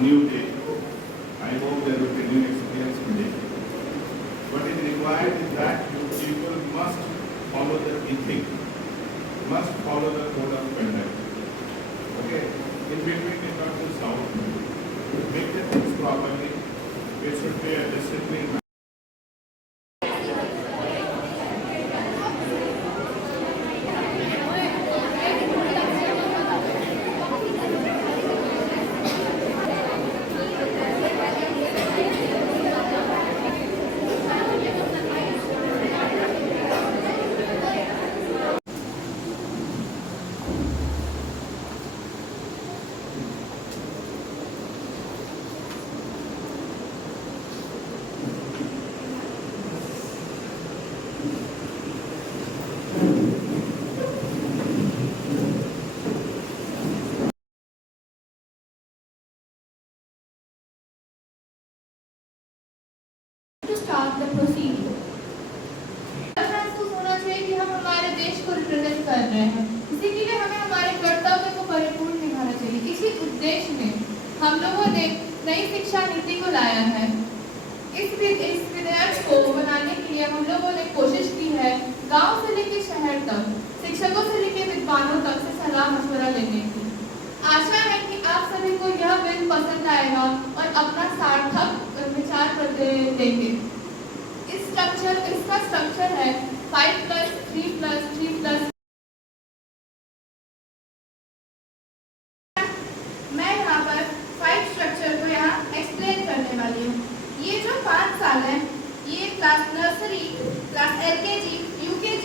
new day. I hope there will be new experience today. What is required is that you people must follow the ethic, must follow the code of conduct. Okay? In between cannot do sound. Make the things properly. It should be a discipline. To start the proceeding. महसूस होना चाहिए कि हम हमारे देश को रिप्रेजेंट कर रहे हैं, इसी के लिए हमें हमारे कर्तव्य को परिपूर्ण निभाना चाहिए। इसी उद्देश्य में हम लोगों ने नई शिक्षा नीति को लाया है। इस विधेयक को बनाने के लिए हम लोगों ने कोशिश की है गांव से लेकर शहर तक, शिक्षकों से लेकर विद्वानों तक से सलाह मशवरा लेने की। आशा है कि आप सभी को यह बिल पसंद आएगा और अपना सार्थक विचार देंगे। इसका स्ट्रक्चर है 5+3+3+। मैं यहाँ पर 5 स्ट्रक्चर को यहाँ एक्सप्लेन करने वाली हूँ। ये जो 5 साल है, ये class nursery, class LKG, UKG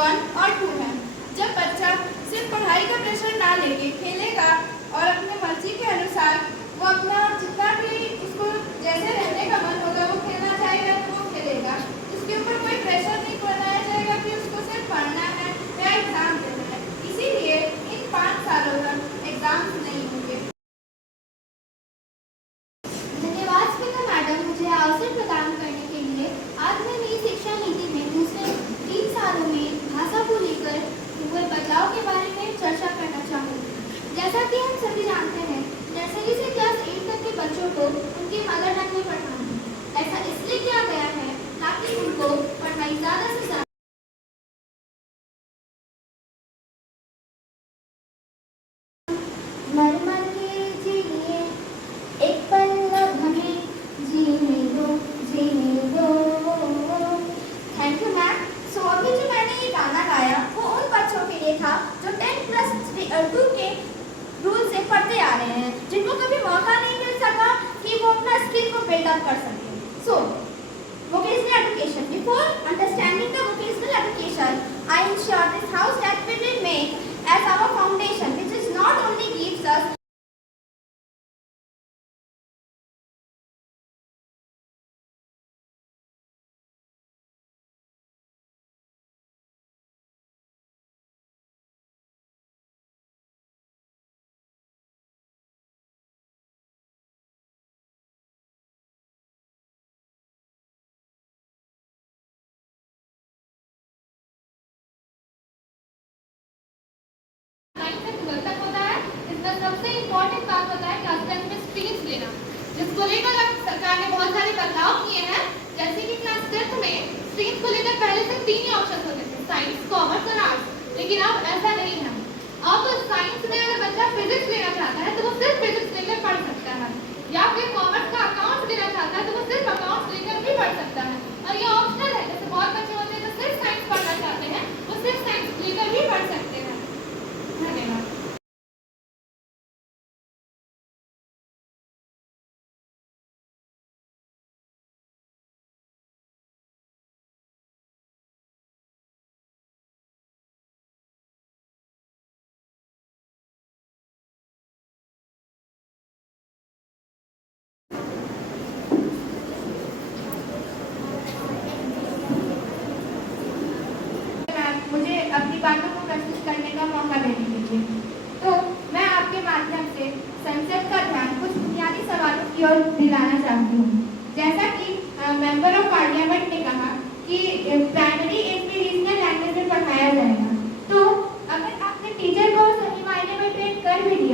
1 और 2 है। जब बच्चा सिर्फ पढ़ाई का प्रेशर ना लेके खेलेगा और अपने मर्जी के अनुसार वो अपना जितना भी उसको जैसे रहने का मन होगा वो खेलना चाहेगा तो वो खेलेगा। उसके ऊपर कोई प्रेशर नहीं बनाया जाएगा कि उसको सिर्फ पढ़ना है या एग्जाम देना है। इसीलिए इन 5 सालों तक एग्जाम नहीं होंगे। धन्यवाद स्पीकर मैडम, मुझे अवसर प्रदान करने के लिए। आज मैं नई शिक्षा नीति में दूसरे 3 सालों में भाषा को लेकर हुए बदलाव के बारे में चर्चा करना चाहूँगी। जैसा कि हम सभी जानते हैं, नर्सरी से क्लास 8 तक के बच्चों को उनकी मदर टंग में पढ़ाना है। ऐसा इसलिए किया गया है ताकि उनको पढ़ाई ज़्यादा से ज़्यादा मर मर के जिए एक पल अब हमें जीने दो, जीने दो। Thank you ma'am. सो अभी जो मैंने ये गाना गाया वो उन बच्चों के लिए था जो 10+2 के रूल से पढ़ते आ रहे हैं, जिनको कभी मौका नहीं मिल सका कि वो अपना स्किल को बिल्डअप कर सकें। सो vocational education. Before understanding the vocational education, I ensure this house that we will make as our foundation, which is not only gives us सबसे इम्पोर्टेंट बात होता है क्लास 10 में स्ट्रीम्स लेना, जिसको लेकर सरकार ने बहुत सारे बदलाव किए हैं। जैसे कि क्लास 10 में स्ट्रीम्स को लेकर पहले से 3 ही ऑप्शन होते थे, साइंस, कॉमर्स और आर्ट्स। लेकिन अब ऐसा नहीं है। अब साइंस में अगर बच्चा फिजिक्स लेना चाहता है तो वो सिर्फ फिजिक्स लेकर पढ़ सकता है, या फिर कॉमर्स का अकाउंट्स लेना चाहता है तो वो सिर्फ अकाउंट्स लेकर भी पढ़ सकता है। और ये ऑप्शनल है। जैसे बहुत बच्चे होते हैं जो सिर्फ साइंस पढ़ना चाहते हैं, वो सिर्फ साइंस लेकर भी पढ़ सकते हैं। धन्यवाद। मुझे अपनी बातों को प्रस्तुत करने का मौका देने के लिए। तो मैं आपके माध्यम से संसद का ध्यान कुछ बुनियादी सवालों की ओर दिलाना चाहती हूँ। जैसा कि मेंबर ऑफ पार्लियामेंट ने कहा कि प्राइमरी एज में रीजनल लैंग्वेज में पढ़ाया जाएगा, तो अगर आपने टीचर को सही मायने में ट्रेन कर भी दिया